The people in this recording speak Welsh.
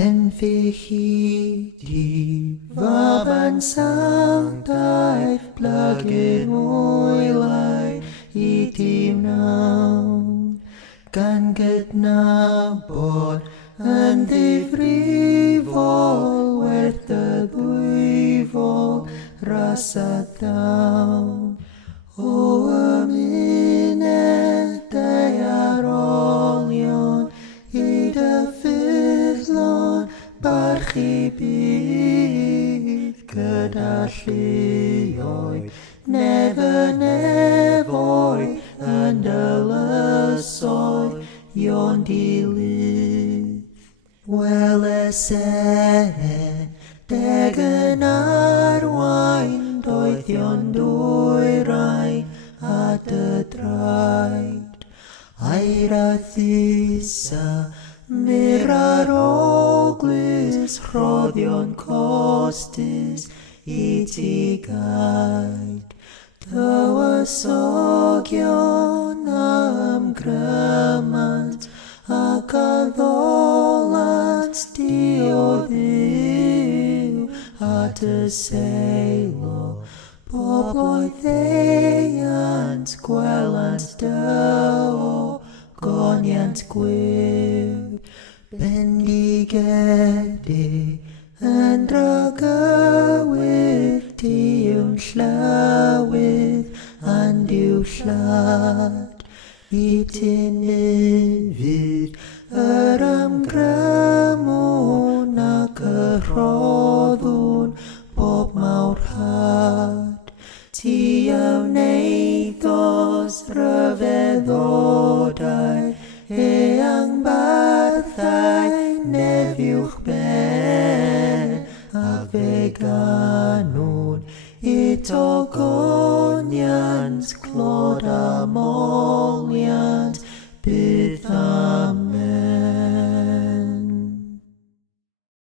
Henffych di Faban Sanctaidd, Plygain wylaidd Iti'n wnawn, gan gydnabod yn ddifrifol, werth y ddwyfol, ras a dawn. O ymuned daearolion, ffyddlon, barchu byth, gyda lluoedd, nefoedd, yn dy lysoedd, yw'n di-lyth. Wele, seren, yn arwain, Doethion, dwyrain, a draed. Airathisa, myrr ar oglys, rhoddion costus, Iti'n. Dywysogion ymgrymant, ac addolant dioddiw, at y seilo, bobloedd ddeiant, gwelant dyw, goniant gwyw. Bendigedig yn dragywydd, yw'n lluoedd, and yw llad. Iti'n nefyd yr ymgrymwn ac y rhoddwn, bob mawr had. Ti yw'neithos ryfeddodau, eang barthau nefiwch ben, a fe ganwn itogoniant clod a mor.